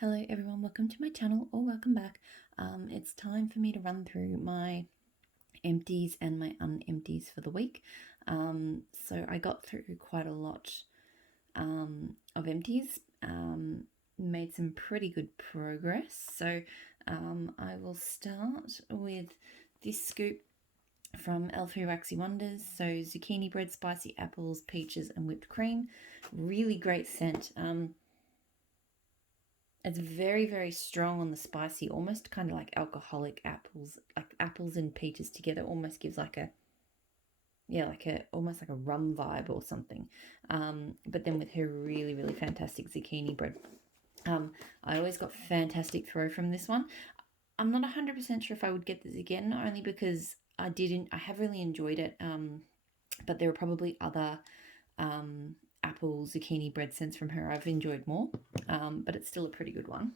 Hello everyone, welcome to my channel or welcome back. It's time for me to run through my empties and my unempties for the week. So I got through quite a lot of empties, made some pretty good progress. So I will start with this scoop from Elfie Waxy Wonders. So zucchini bread, spicy apples, peaches and whipped cream. Really great scent. It's very, very strong on the spicy, almost kind of like alcoholic apples, like apples and peaches together almost gives like a, almost like a rum vibe or something. But then with her really, really fantastic zucchini bread. I always got fantastic throw from this one. I'm not 100% sure if I would get this again, only because I have really enjoyed it. But there are probably other apple zucchini bread scents from her I've enjoyed more, but it's still a pretty good one.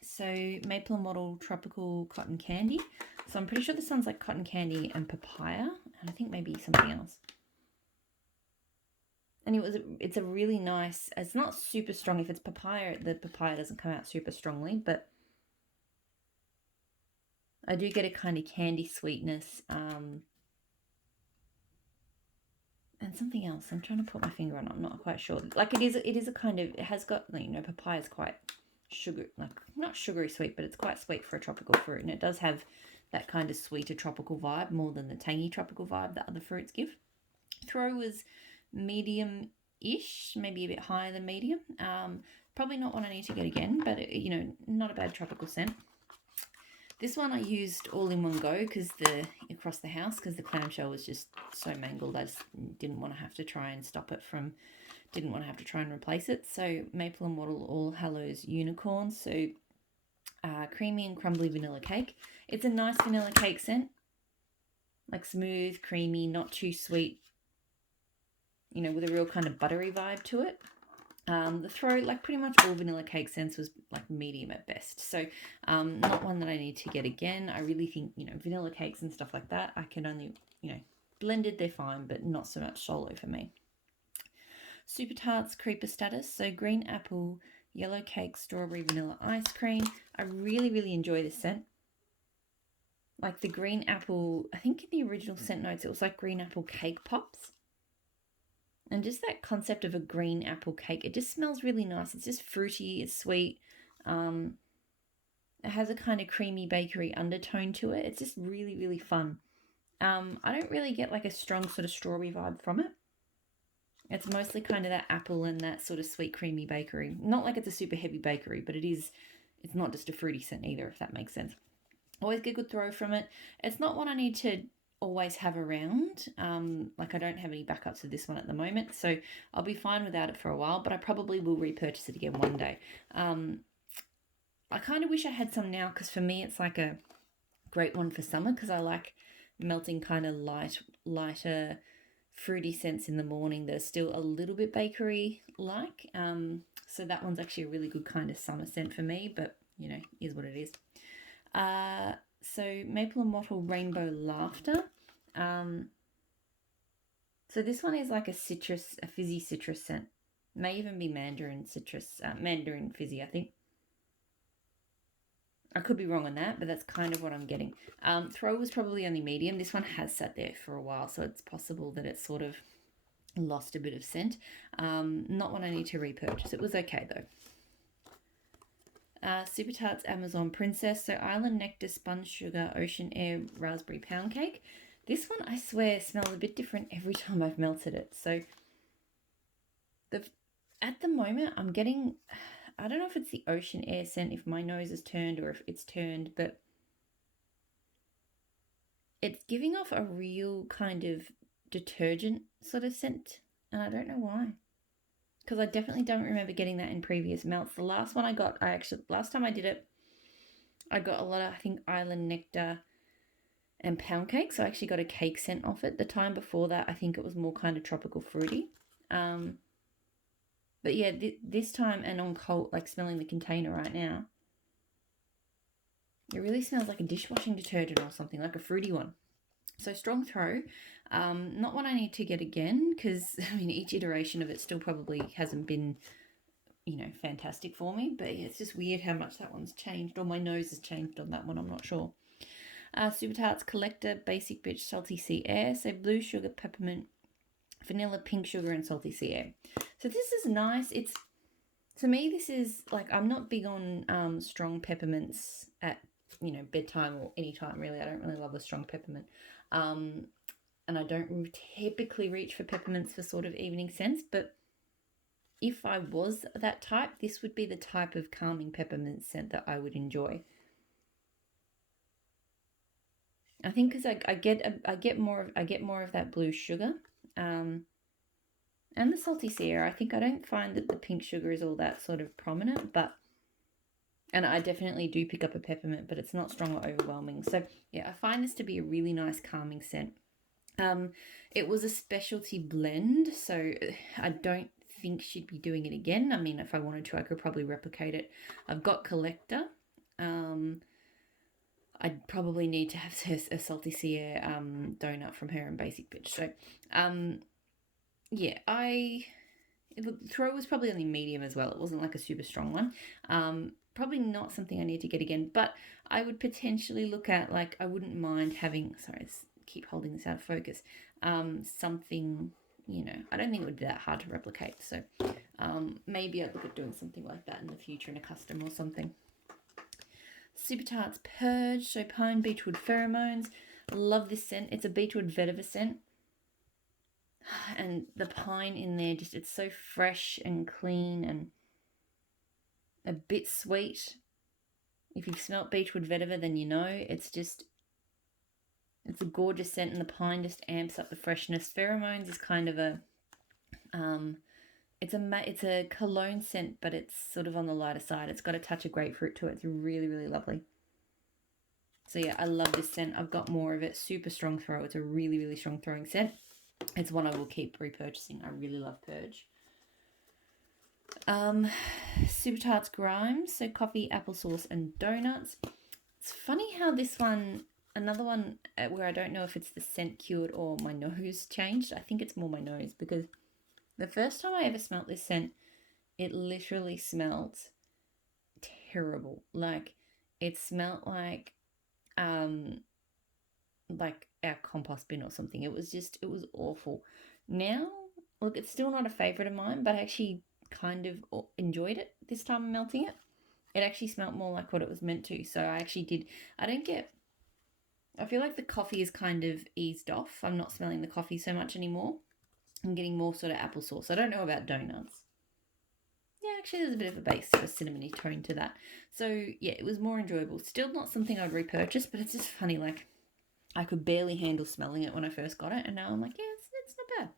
So Maple and Wattle Tropical Cotton Candy. So I'm pretty sure this sounds like cotton candy and papaya, and I think maybe something else. And it's a really nice, it's not super strong. If it's papaya, the papaya doesn't come out super strongly, but I do get a kind of candy sweetness, and something else. I'm trying to put my finger on it. I'm not quite sure. Like it is a kind of, it has got, papaya is quite sugar, like not sugary sweet, but it's quite sweet for a tropical fruit, and it does have that kind of sweeter tropical vibe more than the tangy tropical vibe that other fruits give. Throw was medium-ish, maybe a bit higher than medium. Probably not one I need to get again, but not a bad tropical scent. This one I used all in one go across the house because the clamshell was just so mangled. I just didn't want to have to try and stop it from, didn't want to have to try and replace it. So Maple and Wattle All Hallows Unicorn. So creamy and crumbly vanilla cake. It's a nice vanilla cake scent, like smooth, creamy, not too sweet, with a real kind of buttery vibe to it. The throw, like pretty much all vanilla cake scents, was like medium at best. So not one that I need to get again. I really think, vanilla cakes and stuff like that, I can only, blended, they're fine, but not so much solo for me. Super Tarts Creeper Status. So green apple, yellow cake, strawberry, vanilla ice cream. I really, really enjoy this scent. Like the green apple, I think in the original scent notes, it was like green apple cake pops. And just that concept of a green apple cake, it just smells really nice. It's just fruity, it's sweet. It has a kind of creamy bakery undertone to it. It's just really, really fun. I don't really get like a strong sort of strawberry vibe from it. It's mostly kind of that apple and that sort of sweet creamy bakery. Not like it's a super heavy bakery, but it's not just a fruity scent either, if that makes sense. Always get a good throw from it. It's not one I need to always have around. Like I don't have any backups of this one at the moment, so I'll be fine without it for a while, but I probably will repurchase it again one day. I kind of wish I had some now, because for me it's like a great one for summer, because I like melting kind of lighter fruity scents in the morning that are still a little bit bakery like. So that one's actually a really good kind of summer scent for me, but is what it is. So Maple and Wattle Rainbow Laughter. So this one is like a fizzy citrus scent. May even be mandarin citrus, mandarin fizzy, I think. I could be wrong on that, but that's kind of what I'm getting. Throw was probably only medium. This one has sat there for a while, so it's possible that it's sort of lost a bit of scent. Not one I need to repurchase. It was okay though. Super Tarts Amazon Princess. So Island Nectar Sponge Sugar Ocean Air Raspberry Pound Cake. This one, I swear, smells a bit different every time I've melted it. So at the moment, I'm getting, I don't know if it's the ocean air scent, if my nose is turned or if it's turned, but it's giving off a real kind of detergent sort of scent, and I don't know why. Because I definitely don't remember getting that in previous melts. The last one I got, last time I did it, I got a lot of, I think, Island Nectar and pound cake. So I actually got a cake scent off it. The time before that, I think it was more kind of tropical fruity. But yeah, this time, and on cold, like smelling the container right now, it really smells like a dishwashing detergent or something, like a fruity one. So strong throw. Not one I need to get again, because I mean each iteration of it still probably hasn't been, fantastic for me. But yeah, it's just weird how much that one's changed, or my nose has changed on that one. I'm not sure. Super Tarts Collector Basic Bitch Salty Sea Air. So blue sugar, peppermint, vanilla, pink sugar, and salty sea air. So this is nice. It's, to me, this is like, I'm not big on strong peppermints at bedtime or any time really. I don't really love a strong peppermint. And I don't typically reach for peppermints for sort of evening scents, but if I was that type, this would be the type of calming peppermint scent that I would enjoy. I think because I get more of that blue sugar, and the salty sea air. I think I don't find that the pink sugar is all that sort of prominent, and I definitely do pick up a peppermint, but it's not strong or overwhelming. So yeah, I find this to be a really nice calming scent. It was a specialty blend, so I don't think she'd be doing it again. I mean, if I wanted to, I could probably replicate it. I've got Collector. I'd probably need to have a salty sea air donut from her and Basic Bitch. So yeah, the throw was probably only medium as well. It wasn't like a super strong one. Probably not something I need to get again, but I would potentially look at, like, I wouldn't mind having, sorry, keep holding this out of focus, something, I don't think it would be that hard to replicate. So maybe I'd look at doing something like that in the future in a custom or something. Super Tarts Purge, so pine beechwood pheromones. Love this scent. It's a beechwood vetiver scent. And the pine in there, just, it's so fresh and clean and a bit sweet. If you've smelt beechwood vetiver, then you know. It's a gorgeous scent, and the pine just amps up the freshness. Pheromones is kind of a, it's a cologne scent, but it's sort of on the lighter side. It's got a touch of grapefruit to it. It's really, really lovely. So yeah, I love this scent. I've got more of it. Super strong throw. It's a really, really strong throwing scent. It's one I will keep repurchasing. I really love Purge. Super Tarts Grimes, so coffee, applesauce, and donuts. It's funny how this one, another one where I don't know if it's the scent cured or my nose changed. I think it's more my nose, because the first time I ever smelt this scent, it literally smelled terrible. Like, it smelled like our compost bin or something. It was awful. Now, look, it's still not a favourite of mine, but I actually kind of enjoyed it this time I'm melting it. It actually smelled more like what it was meant to. So I actually did. I feel like the coffee is kind of eased off. I'm not smelling the coffee so much anymore. I'm getting more sort of applesauce. I don't know about donuts. Yeah, actually there's a bit of a base, sort of cinnamony tone to that. So yeah, it was more enjoyable. Still not something I'd repurchase, but it's just funny, like, I could barely handle smelling it when I first got it, and now I'm like, yeah, it's not bad.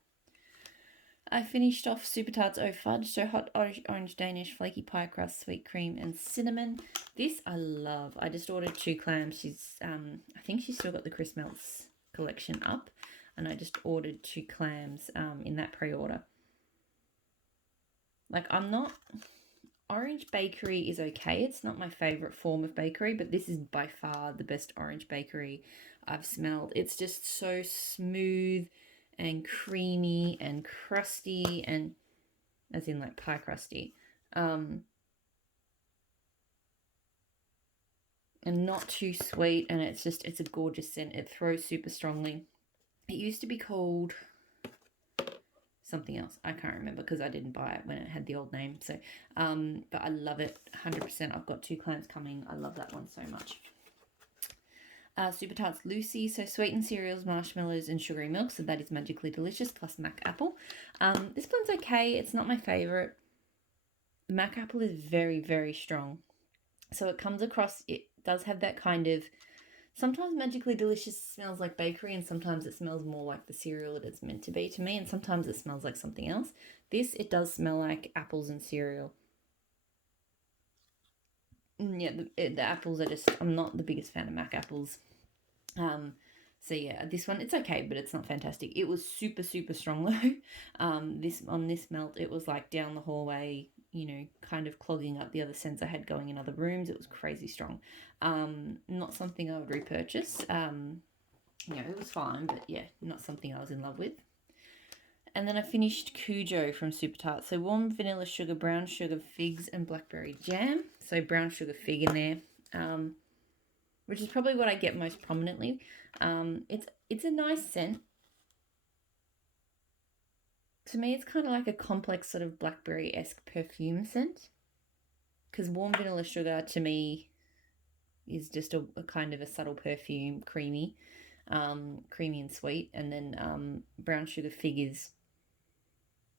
I finished off Super Tarts O Fudge, so hot orange Danish, flaky pie crust, sweet cream, and cinnamon. This I love. I just ordered 2 clams. She's, I think she's still got the Chris Melts collection up, and I just ordered 2 clams in that pre-order. Like, Orange bakery is okay. It's not my favourite form of bakery, but this is by far the best orange bakery I've smelled. It's just so smooth and creamy and crusty, and as in like pie crusty, and not too sweet, and it's a gorgeous scent. It throws super strongly. It used to be called something else. I can't remember because I didn't buy it when it had the old name. So but I love it 100%. I've got 2 clams coming. I love that one so much. Super Tarts Lucy, so sweetened cereals, marshmallows, and sugary milk. So that is magically delicious, plus Mac Apple. This one's okay. It's not my favourite. Mac Apple is very, very strong. So it comes across, it does have that kind of, sometimes magically delicious smells like bakery, and sometimes it smells more like the cereal that it's meant to be to me, and sometimes it smells like something else. This, it does smell like apples and cereal. Yeah, the apples are just, I'm not the biggest fan of Mac apples. So yeah, this one, it's okay, but it's not fantastic. It was super, super strong though. This melt, it was like down the hallway, kind of clogging up the other scents I had going in other rooms. It was crazy strong. Not something I would repurchase. It was fine, but yeah, not something I was in love with. And then I finished Cujo from Super Tart. So warm vanilla sugar, brown sugar, figs, and blackberry jam. So brown sugar fig in there, which is probably what I get most prominently. It's a nice scent. To me, it's kind of like a complex sort of blackberry-esque perfume scent. Because warm vanilla sugar to me is just a kind of a subtle perfume, creamy, creamy and sweet. And then brown sugar fig is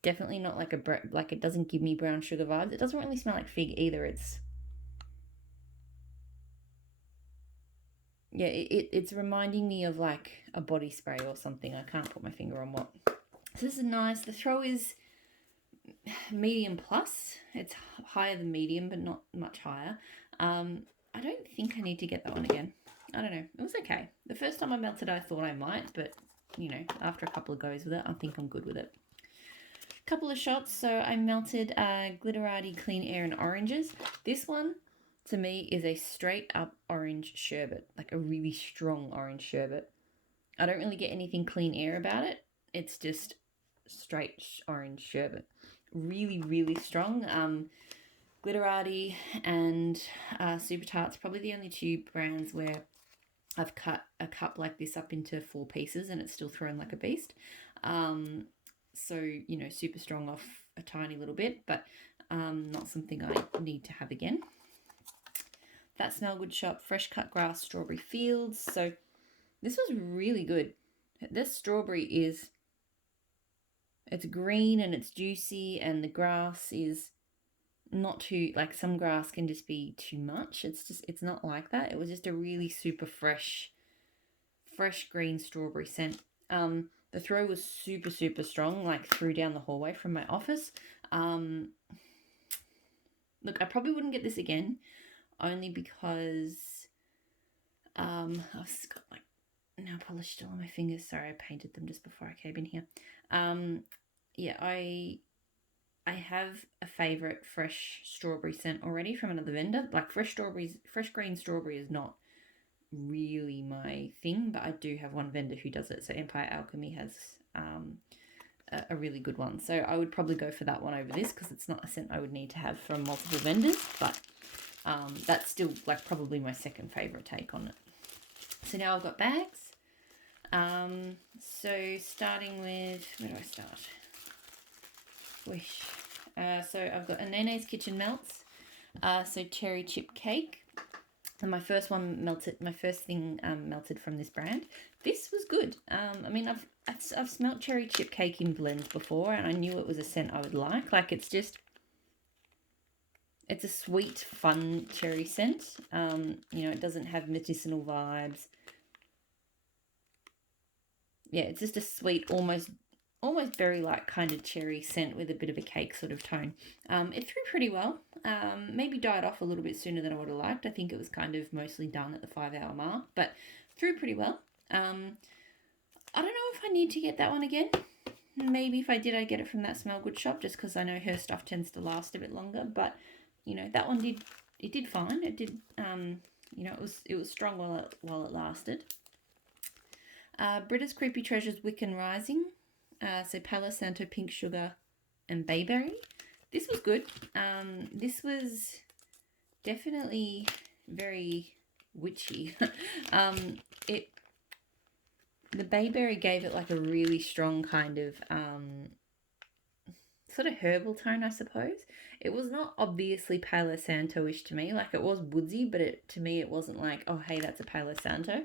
definitely not like like it doesn't give me brown sugar vibes. It doesn't really smell like fig either. It's reminding me of like a body spray or something. I can't put my finger on what. So this is nice. The throw is medium plus. It's higher than medium, but not much higher. I don't think I need to get that one again. I don't know. It was okay. The first time I melted, I thought I might, but you know, after a couple of goes with it, I think I'm good with it. Couple of shots. So I melted Glitterati Clean Air and Oranges. This one, to me, is a straight up orange sherbet, like a really strong orange sherbet. I don't really get anything clean air about it. It's just straight orange sherbet. Really, really strong. Glitterati and Super Tart's probably the only two brands where I've cut a cup like this up into 4 pieces and it's still thrown like a beast. So, you know, super strong off a tiny little bit, but not something I need to have again. That Smell Good shop, Fresh Cut Grass, Strawberry Fields. So this was really good. This strawberry it's green and it's juicy, and the grass is not too, like some grass can just be too much. It's not like that. It was just a really super fresh green strawberry scent. The throw was super, super strong, like through down the hallway from my office. Look, I probably wouldn't get this again, only because I've got like nail polish still on my fingers. Sorry, I painted them just before I came in here. Yeah, I have a favourite fresh strawberry scent already from another vendor. Like fresh green strawberry is not really my thing, but I do have one vendor who does it. So Empire Alchemy has a really good one. So I would probably go for that one over this because it's not a scent I would need to have from multiple vendors, but that's still like probably my second favourite take on it. So now I've got bags. So starting with, where do I start? Wish. So I've got a Nene's Kitchen Melts. So cherry chip cake. And my first thing melted from this brand. This was good. I mean, I've smelt cherry chip cake in blends before, and I knew it was a scent I would like. Like it's a sweet, fun cherry scent. You know, it doesn't have medicinal vibes. Yeah, it's just a sweet, almost berry-like kind of cherry scent with a bit of a cake sort of tone. It threw pretty well. Maybe died off a little bit sooner than I would have liked. I think it was kind of mostly done at the 5-hour mark, but threw pretty well. I don't know if I need to get that one again. Maybe if I did, I'd get it from that Smell Good shop, just because I know her stuff tends to last a bit longer. But you know, that one did fine. It did. You know, it was strong while it lasted. Britta's Creepy Treasures Wiccan Rising. So Palo Santo, Pink Sugar, and Bayberry. This was good. This was definitely very witchy. The Bayberry gave it like a really strong kind of sort of herbal tone, I suppose. It was not obviously Palo Santo-ish to me. Like it was woodsy, but to me it wasn't like, oh hey, that's a Palo Santo.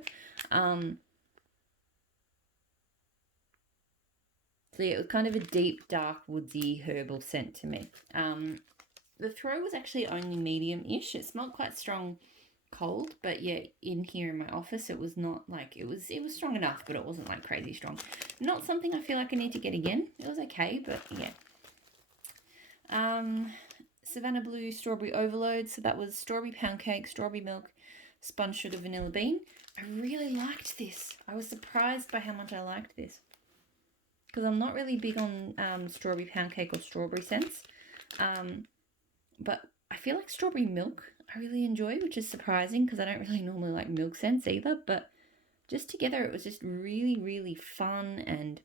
So yeah, it was kind of a deep, dark, woodsy, herbal scent to me. The throw was actually only medium-ish. It smelled quite strong cold, but yeah, in here in my office, it was not like, it was strong enough, but it wasn't like crazy strong. Not something I feel like I need to get again. It was okay, but yeah. Savannah Blue Strawberry Overload. So that was strawberry pound cake, strawberry milk, spun sugar, vanilla bean. I really liked this. I was surprised by how much I liked this, because I'm not really big on strawberry pound cake or strawberry scents. But I feel like strawberry milk I really enjoy, which is surprising because I don't really normally like milk scents either. But just together, it was just really, really fun and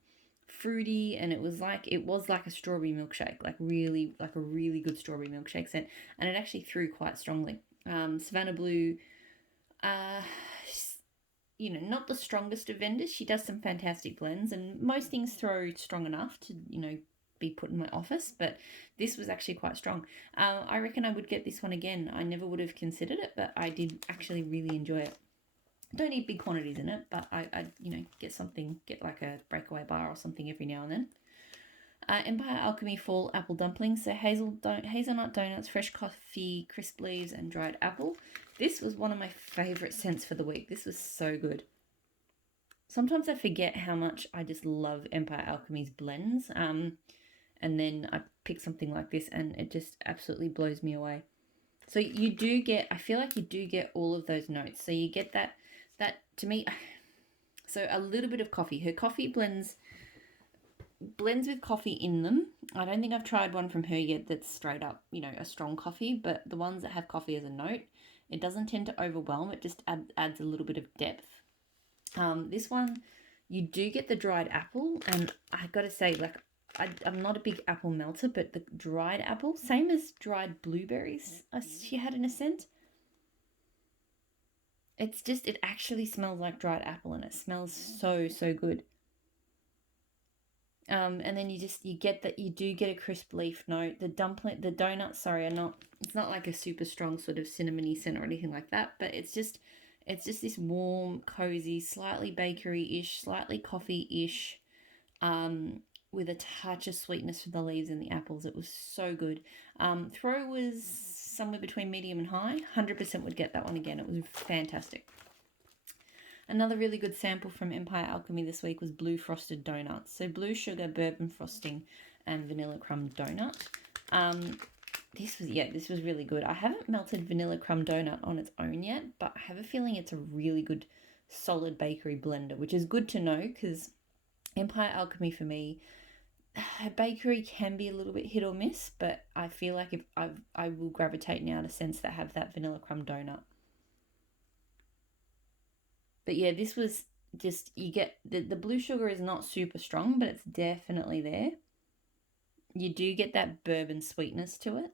fruity, and it was like a strawberry milkshake, like a really good strawberry milkshake scent, and it actually threw quite strongly. Savannah Blue, uh, not the strongest of vendors. She does some fantastic blends, and most things throw strong enough to be put in my office, but this was actually quite strong. I reckon I would get this one again. I never would have considered it, but I did actually really enjoy it. Don't need big quantities in it, but I get like a breakaway bar or something every now and then. Empire Alchemy Fall Apple Dumplings. So hazelnut donuts, fresh coffee, crisp leaves, and dried apple. This was one of my favourite scents for the week. This was so good. Sometimes I forget how much I just love Empire Alchemy's blends. And then I pick something like this and it just absolutely blows me away. So I feel like you do get all of those notes. So you get that to me, so a little bit of coffee. Her coffee blends with coffee in them. I don't think I've tried one from her yet that's straight up, a strong coffee, but the ones that have coffee as a note, it doesn't tend to overwhelm. It just adds a little bit of depth. This one, you do get the dried apple, and I gotta say, like, I'm not a big apple melter, but the dried apple, same as dried blueberries, she had in a scent. It's just, it actually smells like dried apple, and it smells so, so good. And then you get that, you do get a crisp leaf note. The donuts, it's not like a super strong sort of cinnamony scent or anything like that, but it's just this warm, cozy, slightly bakery-ish, slightly coffee-ish, with a touch of sweetness from the leaves and the apples. It was so good. Throw was somewhere between medium and high. 100% would get that one again. It was fantastic. Another really good sample from Empire Alchemy this week was Blue Frosted Donuts. So blue sugar, bourbon frosting, and vanilla crumb donut. This was really good. I haven't melted vanilla crumb donut on its own yet, but I have a feeling it's a really good solid bakery blender, which is good to know because Empire Alchemy for me, bakery can be a little bit hit or miss, but I feel like if I will gravitate now to scents that have that vanilla crumb donut. But yeah, this was just, you get the blue sugar is not super strong, but it's definitely there. You do get that bourbon sweetness to it.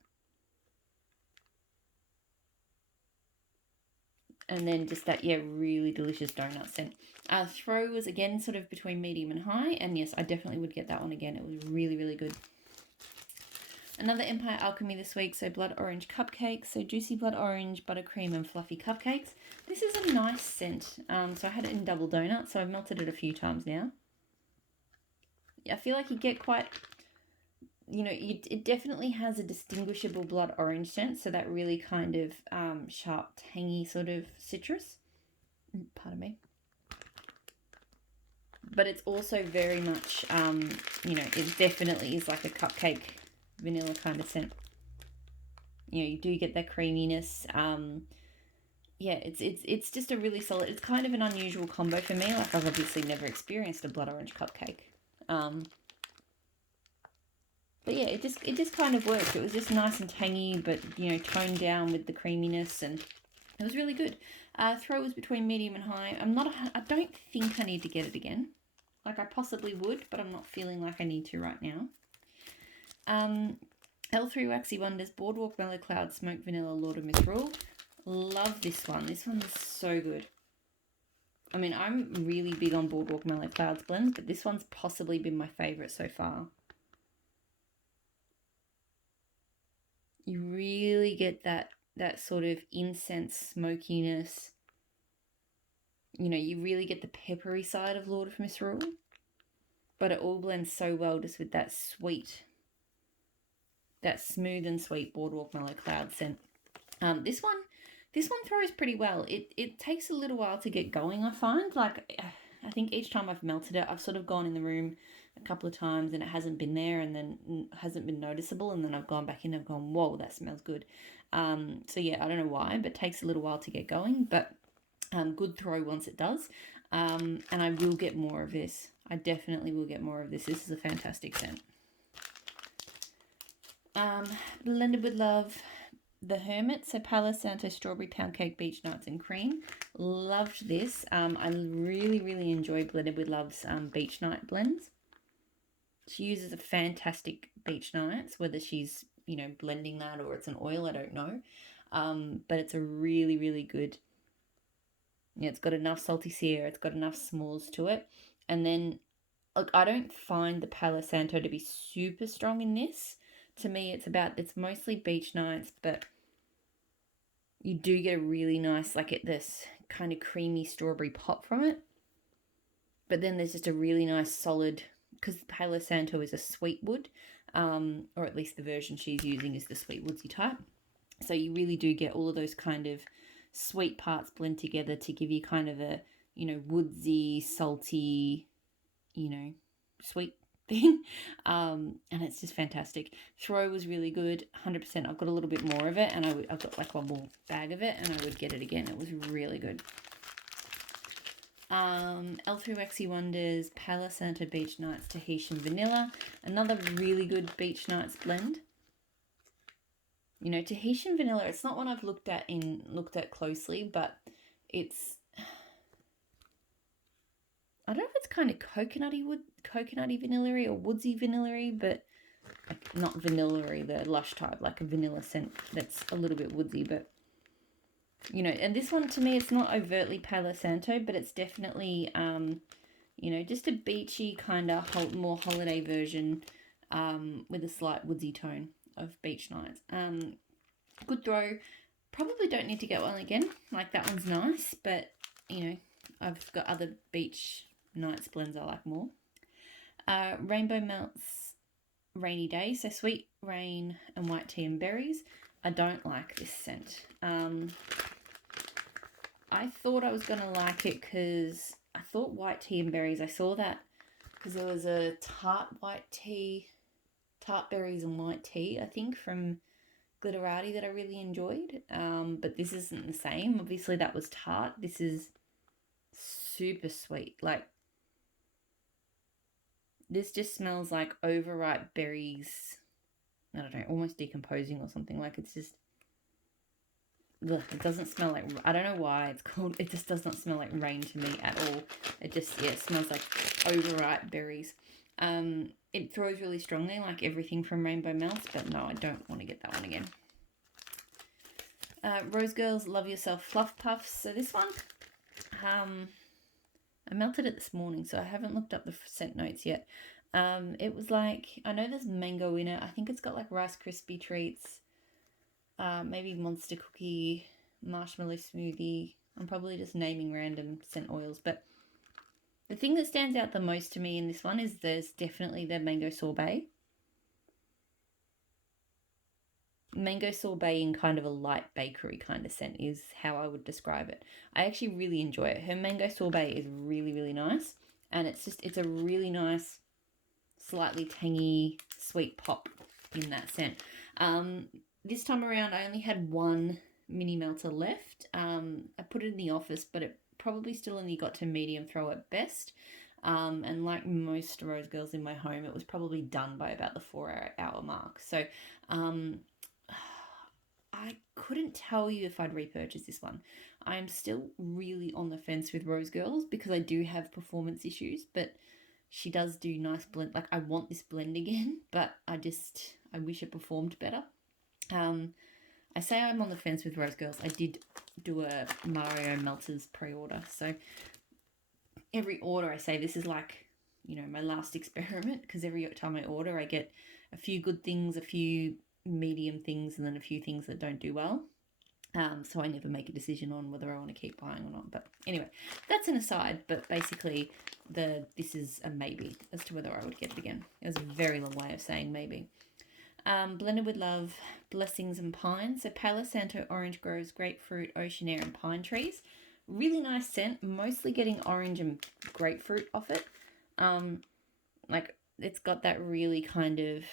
And then just that, really delicious donut scent. Throw was again sort of between medium and high, and yes, I definitely would get that one again. It was really, really good. Another Empire Alchemy this week, so blood orange cupcakes. So juicy blood orange, buttercream, and fluffy cupcakes. This is a nice scent. So I had it in double donut, so I've melted it a few times now. I feel like you get quite, it definitely has a distinguishable blood orange scent, so that really kind of sharp, tangy sort of citrus. Pardon me. But it's also very much, it definitely is like a cupcake vanilla kind of scent. You do get that creaminess. It's just a really solid, it's kind of an unusual combo for me. Like, I've obviously never experienced a blood orange cupcake. But yeah, it just kind of worked. It was just nice and tangy, but toned down with the creaminess, and it was really good. Throw was between medium and high. I don't think I need to get it again. Like, I possibly would, but I'm not feeling like I need to right now. L3 Waxy Wonders, Boardwalk Mellow Cloud, Smoked Vanilla, Lord of Misrule. Love this one. This one's so good. I mean, I'm really big on Boardwalk Mellow Clouds blends, but this one's possibly been my favourite so far. You really get that sort of incense smokiness. You really get the peppery side of Lord of Misrule, but it all blends so well just with that sweet, that smooth and sweet Boardwalk Mellow Cloud scent. This one throws pretty well. It takes a little while to get going, I find. Like, I think each time I've melted it, I've sort of gone in the room a couple of times and it hasn't been there, and then hasn't been noticeable, and then I've gone back in and I've gone, whoa, that smells good. So yeah, I don't know why, but it takes a little while to get going, but good throw once it does. And I will get more of this. I definitely will get more of this. This is a fantastic scent. Blended with Love, The Hermit, so Palo Santo Strawberry Pound Cake, Beach Nuts and Cream. Loved this. I really, really enjoy Blended with Love's Beach Night blends. She uses a fantastic beach nights, whether she's, blending that or it's an oil, I don't know. But it's a really, really good, it's got enough salty Sierra, it's got enough s'mores to it. And then, look, I don't find the Palo Santo to be super strong in this. To me, it's mostly beach nights, but you do get a really nice, this kind of creamy strawberry pop from it. But then there's just a really nice solid, because Palo Santo is a sweet wood, or at least the version she's using is the sweet woodsy type. So you really do get all of those kind of sweet parts blend together to give you kind of a, woodsy, salty, sweet thing. And it's just fantastic. Throw was really good, 100%. I've got a little bit more of it, and I've got one more bag of it, and I would get it again. It was really good. L3 Waxy Wonders Palo Santo Beach Nights Tahitian Vanilla, another really good beach nights blend. Tahitian Vanilla, it's not one I've looked at closely, but it's, I don't know if it's kind of coconutty vanilla-y or woodsy vanilla-y, but not vanilla-y, the lush type, like a vanilla scent that's a little bit woodsy, but and this one to me, it's not overtly Palo Santo, but it's definitely, just a beachy kind of more holiday version with a slight woodsy tone of beach nights. Good throw. Probably don't need to get one again. Like, that one's nice, but, I've got other beach nights blends I like more. Rainbow Melts Rainy Day, so Sweet Rain and White Tea and Berries. I don't like this scent. I thought I was going to like it because I thought White Tea and Berries, I saw that because there was a tart berries and white tea, I think, from Glitterati that I really enjoyed. But this isn't the same. Obviously, that was tart. This is super sweet. Like, this just smells like overripe berries. I don't know, almost decomposing or something. Like, it's just, ugh, it doesn't smell like, I don't know why it's called, it just does not smell like rain to me at all. It just, it smells like overripe berries. It throws really strongly, like everything from Rainbow Melts, but no, I don't want to get that one again. Rose Girls Love Yourself Fluff Puffs. So this one, I melted it this morning, so I haven't looked up the scent notes yet. It was like, I know there's mango in it. I think it's got like Rice Krispie treats, maybe Monster Cookie, Marshmallow Smoothie. I'm probably just naming random scent oils, but the thing that stands out the most to me in this one is there's definitely the mango sorbet. Mango sorbet in kind of a light bakery kind of scent is how I would describe it. I actually really enjoy it. Her mango sorbet is really, really nice. And it's a really nice, slightly tangy, sweet pop in that scent. This time around, I only had one mini melter left. I put it in the office, but it probably still only got to medium throw at best. And like most Rose Girls in my home, it was probably done by about the 4-hour mark. So I couldn't tell you if I'd repurchase this one. I'm still really on the fence with Rose Girls because I do have performance issues, but she does do nice blend. Like, I want this blend again, but I wish it performed better. I say I'm on the fence with Rose Girls. I did do a Mario Melters pre-order, so every order I say this is like, my last experiment, because every time I order I get a few good things, a few medium things, and then a few things that don't do well. So I never make a decision on whether I want to keep buying or not. But anyway, that's an aside. But basically, this is a maybe as to whether I would get it again. It was a very long way of saying maybe. Blended with Love, Blessings and Pine. So Palo Santo Orange Groves, Grapefruit, Ocean Air and Pine Trees. Really nice scent. Mostly getting orange and grapefruit off it. Like, it's got that really kind of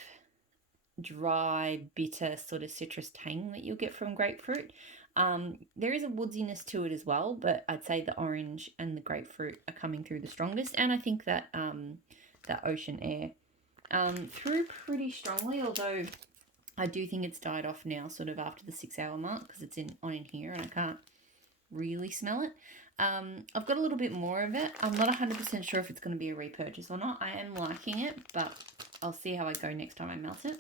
dry, bitter sort of citrus tang that you'll get from grapefruit. There is a woodsiness to it as well, but I'd say the orange and the grapefruit are coming through the strongest, and I think that that Ocean Air through pretty strongly, although I do think it's died off now sort of after the 6-hour mark because it's on in here and I can't really smell it. I've got a little bit more of it. I'm not 100% sure if it's going to be a repurchase or not. I am liking it, but I'll see how I go next time I melt it.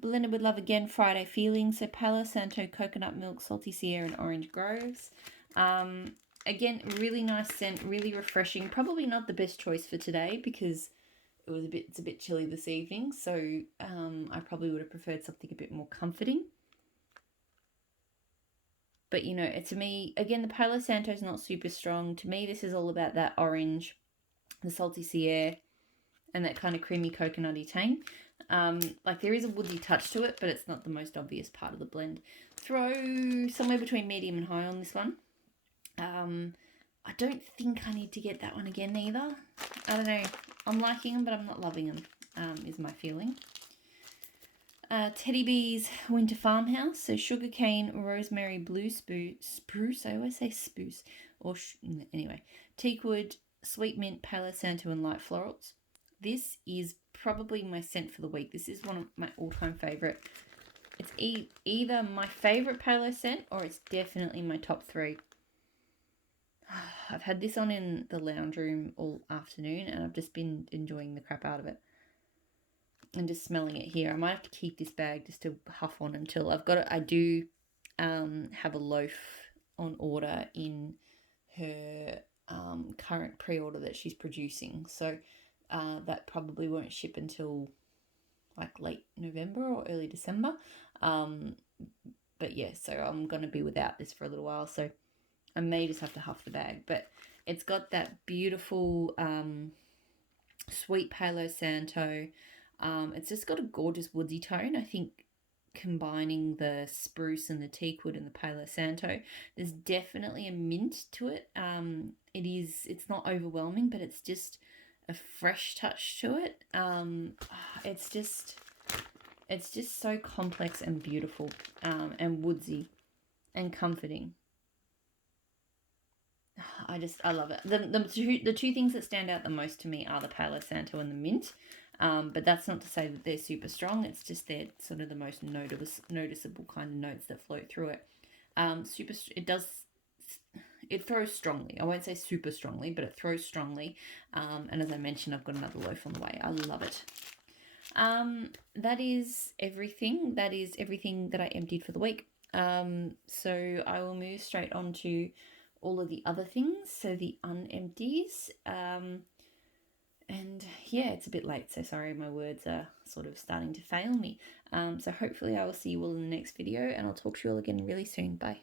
Blended with Love again, Friday Feeling. So Palo Santo, Coconut Milk, Salty Sierra, and Orange Groves. Again, really nice scent, really refreshing. Probably not the best choice for today because it's a bit chilly this evening. So I probably would have preferred something a bit more comforting. But, you know, to me, again, the Palo Santo is not super strong. To me, this is all about that orange, the Salty Sierra, and that kind of creamy coconutty tang. Like there is a woody touch to it, but it's not the most obvious part of the blend. Throw somewhere between medium and high on this one. I don't think I need to get that one again either. I don't know. I'm liking them, but I'm not loving them, is my feeling. Teddy Bees Winter Farmhouse. So sugarcane, rosemary, blue spruce. I always say spruce. Anyway. Teakwood, sweet mint, Palo Santo, and light florals. This is probably my scent for the week. This is one of my all-time favourite. It's either my favourite Palo scent or it's definitely my top 3. I've had this on in the lounge room all afternoon and I've just been enjoying the crap out of it. And just smelling it here. I might have to keep this bag just to huff on until I've got it. I do have a loaf on order in her current pre-order that she's producing. So that probably won't ship until like late November or early December. But yeah, so I'm going to be without this for a little while. So I may just have to huff the bag. But it's got that beautiful sweet Palo Santo. It's just got a gorgeous woodsy tone. I think combining the spruce and the teakwood and the Palo Santo, there's definitely a mint to it. It's not overwhelming, but it's just a fresh touch to it. It's just so complex and beautiful, and woodsy and comforting. I love it. The two things that stand out the most to me are the Palo Santo and the mint. But that's not to say that they're super strong. It's just they're sort of the most noticeable kind of notes that float through it. It throws strongly. I won't say super strongly, but it throws strongly. And as I mentioned, I've got another loaf on the way. I love it. That is everything. That is everything that I emptied for the week. So I will move straight on to all of the other things. So the unempties. And yeah, it's a bit late, so sorry, my words are sort of starting to fail me. So hopefully I will see you all in the next video, and I'll talk to you all again really soon. Bye.